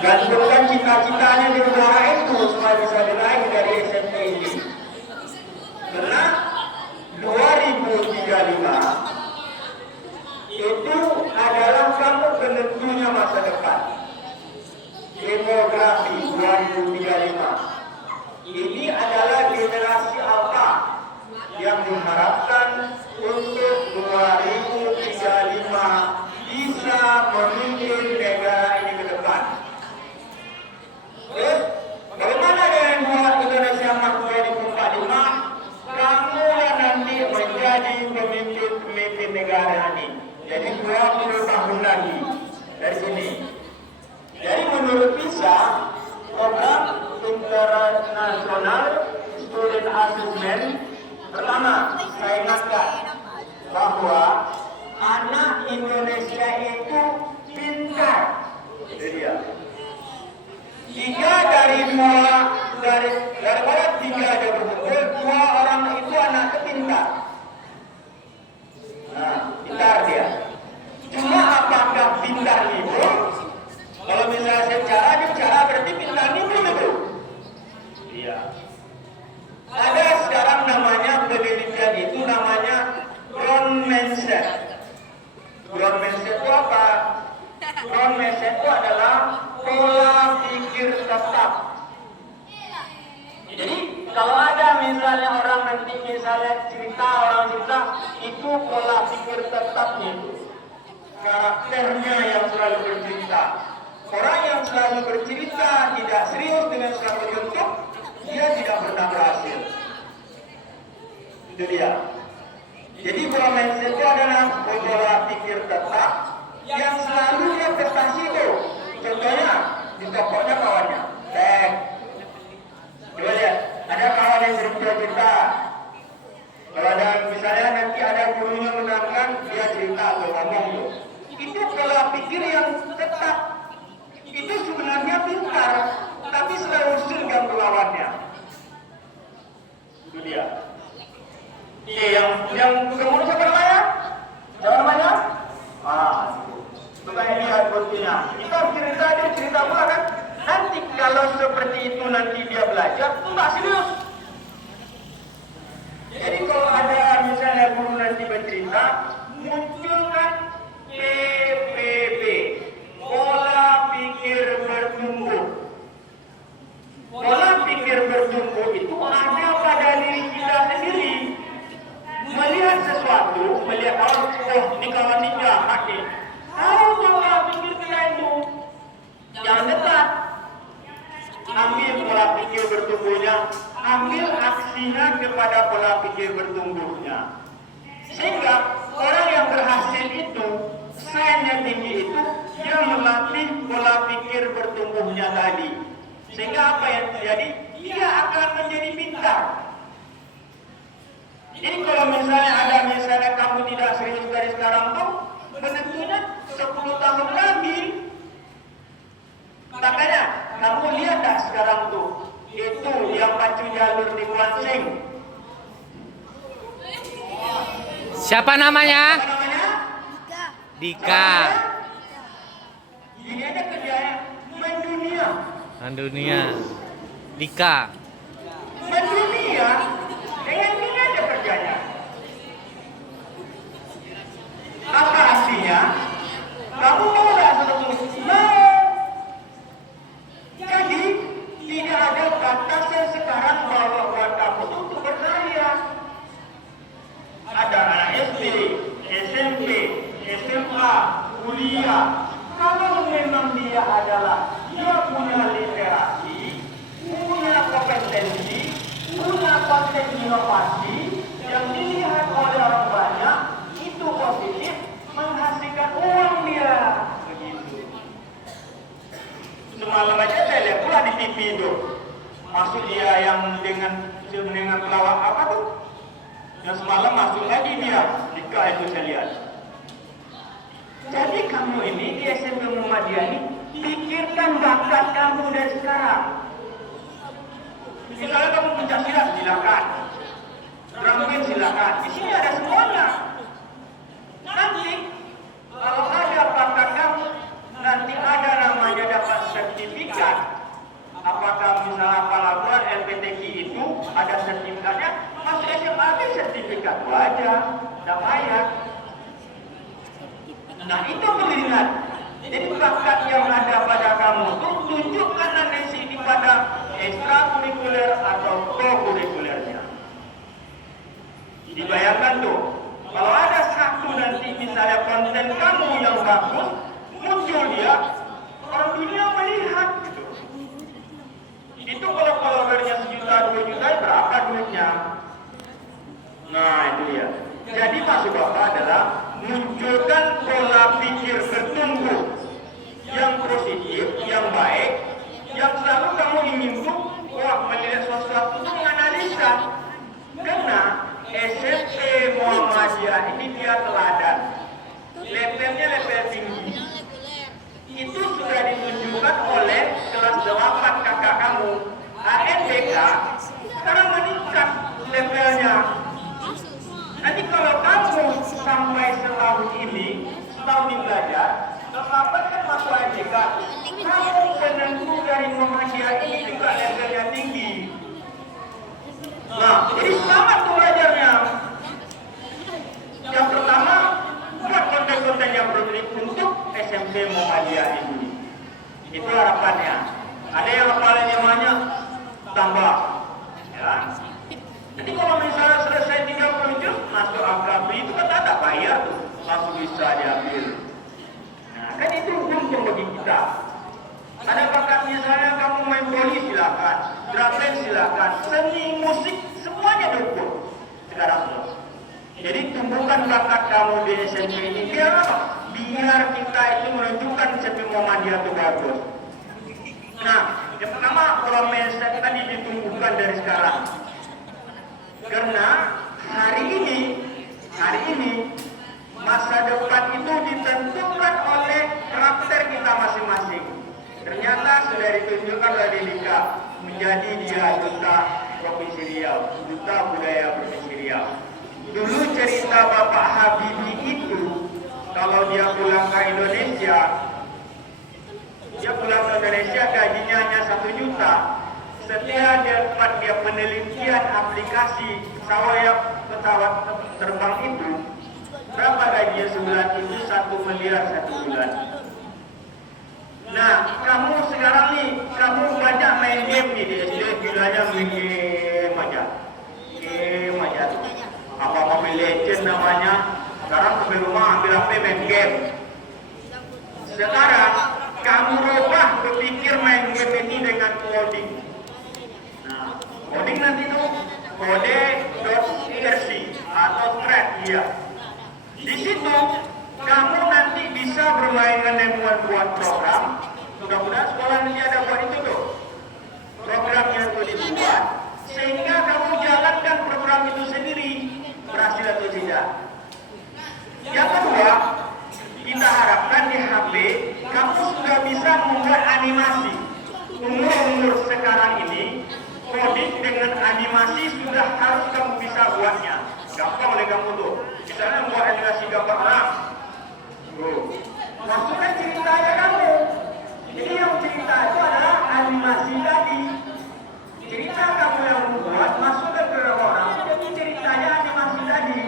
Gantungkan cita-citanya di negara itu supaya bisa diraih dari SMP ini. Karena 2035 itu adalah kamu penentunya masa depan. Demografi 2035 ini adalah generasi alfa yang diharapkan untuk 2035 bisa memimpin negara ini ke depan. Terus, bagaimana dengan buat Indonesia Maju 2045? Kamu yang nanti menjadi pemimpin negara ini. Jadi 20 tahun lagi dari sini. Jadi menurut PISA, program internasional student assessment, pertama saya ingatkan bahwa anak Indonesia itu pintar. Jadi dia. 3 dari 2 daripada 3 ada berkumpul, 2 orang itu anak pintar. Nah, pintar dia. Cuma apakah pintar itu? Kalau misalnya secara bicara berarti pintar ini belum itu. Iya. Ada sekarang namanya penelitian itu namanya ground mindset. Ground mindset itu apa? Ground mindset itu adalah pola pikir tetap. Jadi kalau ada misalnya orang nanti misalnya orang cerita itu pola pikir tetapnya itu karakternya yang selalu bercerita. Orang yang selalu bercerita tidak serius dengan suatu bentuk, dia tidak pernah berhasil. Itu dia. Jadi pola mindset itu adalah pola pikir tetap yang selalu dia prestasi itu. Contohnya di tokonya kawannya. Coba lihat, ada kawan yang sering cerita. Kalau ada misalnya nanti ada gurunya menangkan, dia cerita atau ngomong tuh. Itu pola pikir yang tetap. Itu sebenarnya pintar, tapi selalu ganggu lawannya. Itu dia. Yang kemudian siapa namanya? Siapa namanya? Supaya lihat buktinya. Kita cerita pula kan. Nanti kalau seperti itu nanti dia belajar, enggak serius. Jadi kalau ada misalnya guru nanti bercerita, munculkan PPB, pola pikir bertumbuh. Pola pikir bertumbuh itu ada pada diri kita sendiri. Melihat sesuatu, melihat orang, ini kawan ini jahat nih. Tahu pola pikir kita itu, jangan dekat. Ambil pola pikir bertumbuhnya, ambil aksinya kepada pola pikir bertumbuhnya. Sehingga orang yang berhasil itu, sainsnya tinggi itu, dia melatih pola pikir bertumbuhnya tadi. Sehingga apa yang terjadi? Dia akan menjadi pintar. Jadi kalau misalnya kamu tidak serius dari sekarang tuh, menentunya 10 tahun lagi. Makanya kamu lihat tak sekarang tuh, itu yang pacu jalur di Kuansing. Siapa namanya? Dika. Ini ada kerjanya mendunia. Mendunia. Dika. Mendunia dengan ini ada kerjanya. Apa artinya? Kamu mau nggak sebetulnya? Mau. Jadi tidak ada batasan sekarang bahwa buat kamu untuk berkarya. Ada anak SD, SMP, SMA, kuliah. Kalau memang dia punya literasi, punya kompetensi, punya konten inovasi yang dilihat oleh orang banyak, itu positif, menghasilkan uang dia. Begitu. Semalam aja saya lihat pula di TV itu, masuk dia yang dengan pelawak apa tuh? Yang semalam masuk lagi dia, Dika itu saya lihat. Jadi kamu ini di SMP Muhammadiyah ini, pikirkan bakat kamu dari sekarang. Misalnya kamu pencak silat, silakan. Drum band silakan. Di sini ada semuanya. Nanti kalau ada bakat kamu, nanti ada namanya dapat sertifikat. minat. Jadi bakat yang ada pada kamu tuh tunjukkan nanti di pada ekstrakurikuler atau kokurikulernya. Dibayangkan tuh, kalau ada satu nanti misalnya konten kamu yang bagus, muncul dia, orang dunia melihat gitu. Itu kalau followernya 1 juta, 2 juta, berapa duitnya? Nah itu ya. Jadi maksud Bapak adalah munculkan pola pikir bertumbuh yang positif, yang baik, yang selalu kamu ingin tuh, wah melihat sesuatu itu menganalisa. Karena SMP Muhammadiyah ini dia teladan, levelnya level tinggi. Itu sudah ditunjukkan oleh kelas 8 kakak kamu. ANBK sekarang meningkat levelnya. Nanti kalau kamu sampai setahun ini belajar, terlambat kan masuk ANBK. Kamu penentu dari Muhammadiyah ini juga levelnya tinggi. Nah, jadi semangat tuh belajarnya. Yang pertama, buat konten-konten yang produktif untuk SMP Muhammadiyah ini. Itu harapannya. Ada yang hafalannya banyak, tambah. Ya. Jadi kalau misalnya selesai 30 juz, masuk AKB itu kan ada bayar tuh, langsung bisa diambil. Nah, kan itu untung bagi kita. Ada bakat misalnya kamu main voli silakan, drum band silakan, seni musik semuanya dukung sekarang tuh. Jadi tumbuhkan bakat kamu di SMP ini biar apa? Biar kita itu menunjukkan SMP Muhammadiyah itu bagus. Nah, yang pertama pola mindset tadi ditumbuhkan dari sekarang. Karena hari ini masa depan itu ditentukan oleh karakter kita masing-masing. Ternyata sudah ditunjukkan oleh Dika menjadi dia duta Provinsi Riau, duta budaya Provinsi Riau. Dulu cerita Bapak Habibie itu, kalau dia pulang ke Indonesia, gajinya hanya 1 juta. Setelah dia penelitian aplikasi pesawat terbang itu, berapa gajinya sebulan itu? 1 miliar 1 bulan. Nah, kamu sekarang nih, kamu banyak main game nih di SD, bilangnya main game aja. Apa Mobile Legends namanya? Sekarang sampai rumah ambil HP main game. Sekarang kamu rubah berpikir main game ini dengan coding. Nah, coding nanti tuh kode.irc atau thread dia. Di situ kamu nanti bisa bermain dengan membuat program. Mudah-mudahan sekolah nanti ada buat itu tuh. Programnya itu dibuat sehingga kamu jalankan program itu sendiri, berhasil atau tidak. Yang kedua, kita harapkan di HP kamu sudah bisa membuat animasi. Umur sekarang ini, coding dengan animasi sudah harus kamu bisa buatnya. Gampang oleh kamu tuh. Misalnya membuat animasi gambar orang. Masukkan ceritanya kamu. Jadi yang cerita itu adalah animasi tadi. Cerita kamu yang membuat, masukkan ke orang. Jadi ceritanya animasi tadi.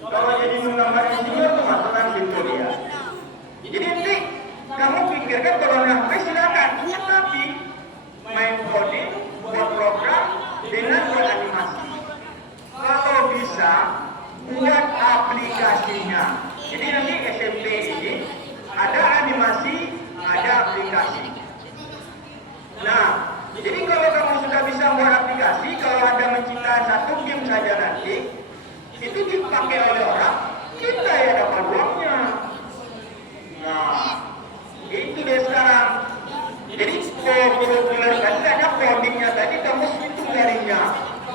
Kalau jadi menggambar insinyur itu masukkan gitu dia. Jadi nanti kamu pikirkan kalau HP silakan. Tapi main coding, buat program dengan buat animasi. Kalau bisa buat aplikasinya. Jadi nanti SMP ini ada animasi, ada aplikasi. Nah, jadi kalau kamu sudah bisa buat aplikasi, kalau ada menciptakan satu game saja nanti, itu dipakai oleh orang, kita ya dapat uangnya. Nah, itu dia sekarang. Jadi kurikuler tadi ada codingnya tadi, kamu hitung darinya.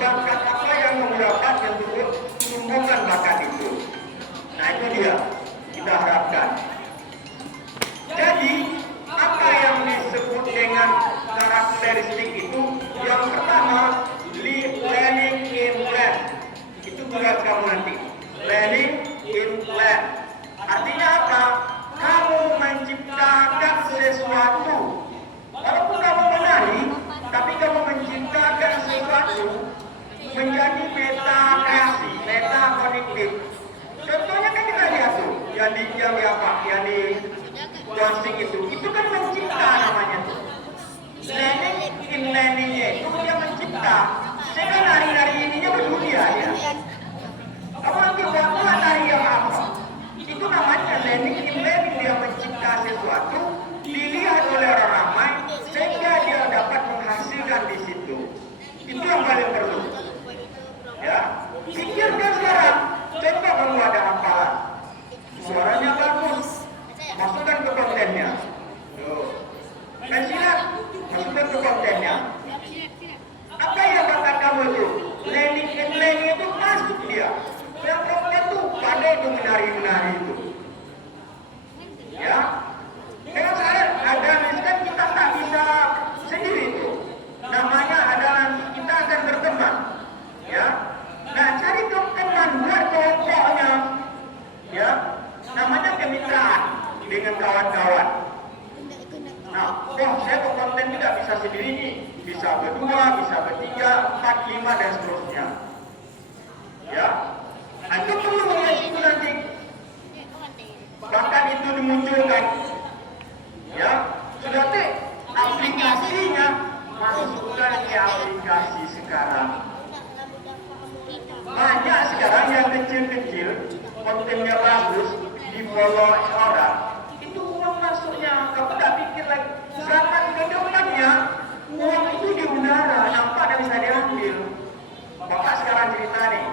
Bakat apa yang kamu dapat yang tumbuhkan bakat itu. Nah itu dia, kita harapkan. Jadi, apa yang disebut dengan karakteristik itu? Yang pertama, learning in lab. Itu tugas kamu nanti. Learning in lab. Artinya apa? Kamu menciptakan sesuatu. Walaupun kamu Washing itu kan mencipta namanya tuh. Learningnya itu dia mencipta. Saya kan hari-hari ininya berdunia ya. Kamu nanti buat hari yang apa? Itu namanya learning dia mencipta sesuatu, dilihat oleh orang ramai, sehingga dia dapat menghasilkan di situ. Itu yang paling perlu. Ya, pikirkan sekarang. Coba kamu ada hafalan, suaranya bagus, masukkan ke kontennya. Pensilat, masukkan ke kontennya. Apa yang bakat kamu itu? Learning itu masuk dia. Yang konten itu pada itu menari-menari itu. Ya, dengan saya ada misalkan kita tak bisa sendiri itu. Namanya adalah kita akan berteman. Ya, nah cari teman buat kelompoknya. Ya, namanya kemitraan dengan kawan-kawan. Nah, saya ke konten tidak bisa sendiri nih, bisa berdua, bisa bertiga, 4, 5 dan seterusnya. Ya, nah, itu perlu itu nanti. Bahkan itu dimunculkan. Ya, sudah deh aplikasinya masukkan di aplikasi sekarang. Banyak sekarang yang kecil-kecil, kontennya bagus, di follow orang. Itu uang masuknya, kamu tak pikir lagi. Zaman ke depannya, uang itu di udara, nampak dan bisa diambil. Bapak sekarang cerita nih,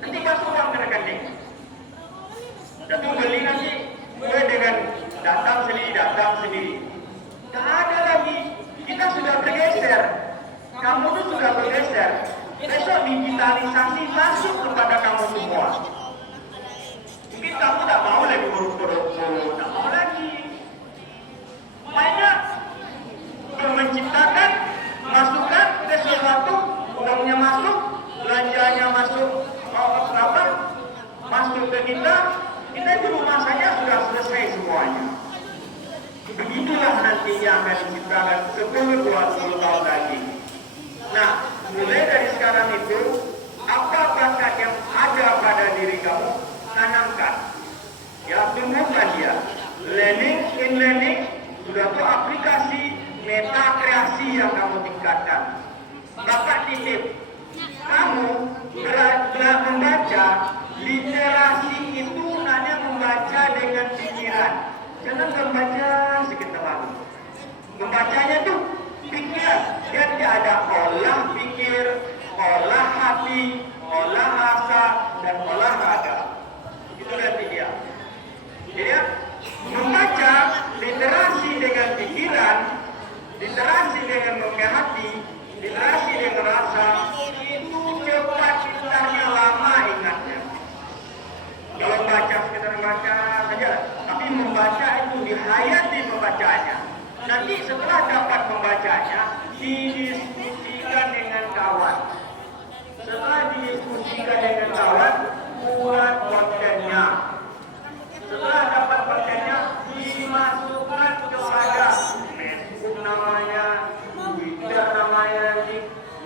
nanti masuk uang ke rekening. Dan itu beli nanti, gue dengan datang sendiri. Tak ada lagi, kita sudah bergeser. Kamu tuh sudah bergeser. Besok digitalisasi masuk kepada kamu semua. Mungkin kamu tak mau lagi buruk-buruk, tak mau lagi. Banyak menciptakan, masukkan ke sesuatu, uangnya masuk, belanjanya masuk, masuk ke kita di rumah saja sudah selesai semuanya. Begitulah nantinya akan diciptakan 10-20 tahun lagi. Nah, mulai dari sekarang itu, apa bakat yang ada pada diri kamu, tanamkan. Ya, tumbuhkan dia. Learning, sudah tuh aplikasi meta kreasi yang kamu tingkatkan. Bakat titip, kamu belajar membaca, literasi itu hanya membaca dengan pikiran. Jangan membaca sekitar lalu. Membacanya tuh pikiran, dan dia ada olah pikir, olah hati, olah rasa, dan olah raga. Itu nanti dia. Jadi membaca literasi dengan pikiran, literasi dengan hati, literasi dengan rasa, itu cepat cintanya, lama ingatnya. Kalau baca sekitar baca saja, tapi membaca itu dihayati membacanya. Nanti setelah dapat membacanya, didiskusikan dengan kawan. Setelah didiskusikan dengan kawan, buat kontennya. Setelah dapat kontennya, dimasukkan kepada Facebook namanya, Twitter namanya,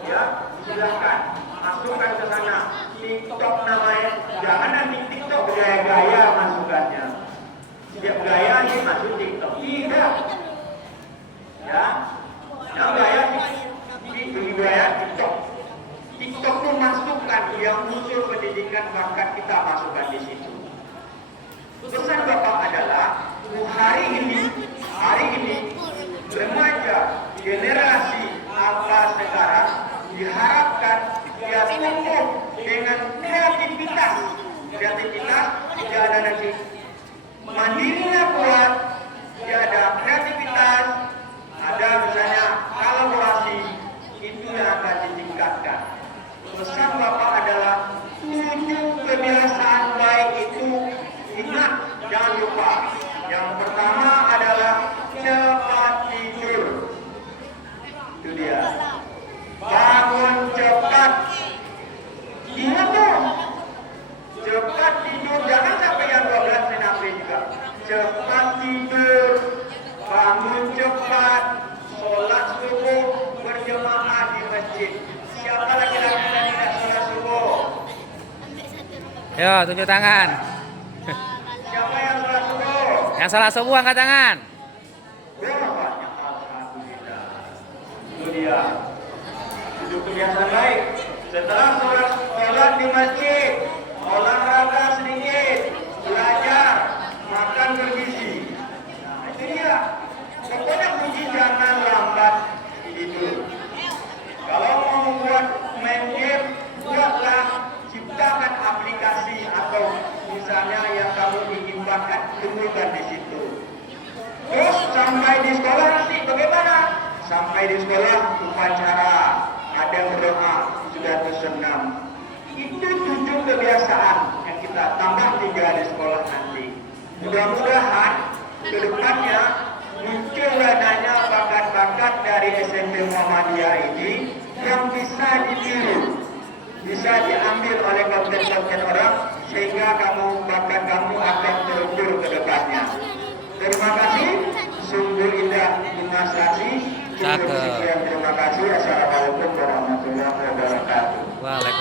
ya silakan masukkan ke sana. TikTok namanya, jangan nanti TikTok gaya-gaya masukkannya. Setiap gaya ini masuk TikTok, tidak. Ya, yang gaya TikTok. TikTok itu masukkan yang muncul pendidikan bakat kita masukkan di situ. Pesan Bapak adalah hari ini remaja generasi alpha sekarang diharapkan dia tumbuh dengan kreativitas. Dia ada nanti mandirinya kuat, dia ada kreativitas, ada misalnya kolaborasi, itu yang akan ditingkatkan. Pesan Bapak adalah 7 kebiasaan baik itu, ingat, jangan lupa. Yang pertama adalah cepat tidur. Itu dia. Bangun cepat. Ingat tuh, cepat tidur. Jangan sampai yang 12 April juga. Cepat tidur, bangun cepat, sholat subuh berjemaah di masjid. Siapa laki-laki yang tidak sholat subuh? Yo, tunjuk tangan. Siapa yang sholat subuh? Yang salah semua angkat tangan. Banyak alhamdulillah. Itu dia. Hidup kebiasaan baik. Setelah sholat di masjid, olahraga sedikit, belajar, makan bergizi. Nah, itu dia. Pokoknya kunci jangan lambat tidur. Kalau mau membuat main game, buatlah, ciptakan aplikasi atau misalnya yang kamu ingin bakat, kumpulkan di situ. Terus sampai di sekolah nanti bagaimana? Sampai di sekolah upacara, ada berdoa, sudah tersenam. Itu 7 kebiasaan yang kita tambah 3 di sekolah nanti. Mudah-mudahan ke depannya muncul adanya bakat-bakat dari SMP Muhammadiyah ini yang bisa ditiru, bisa diambil oleh konten-konten orang sehingga bakat kamu akan terukur ke depannya. Terima kasih, sungguh indah demonstrasi. Cakep. Terima kasih. Assalamualaikum warahmatullahi wabarakatuh. Waalaikumsalam.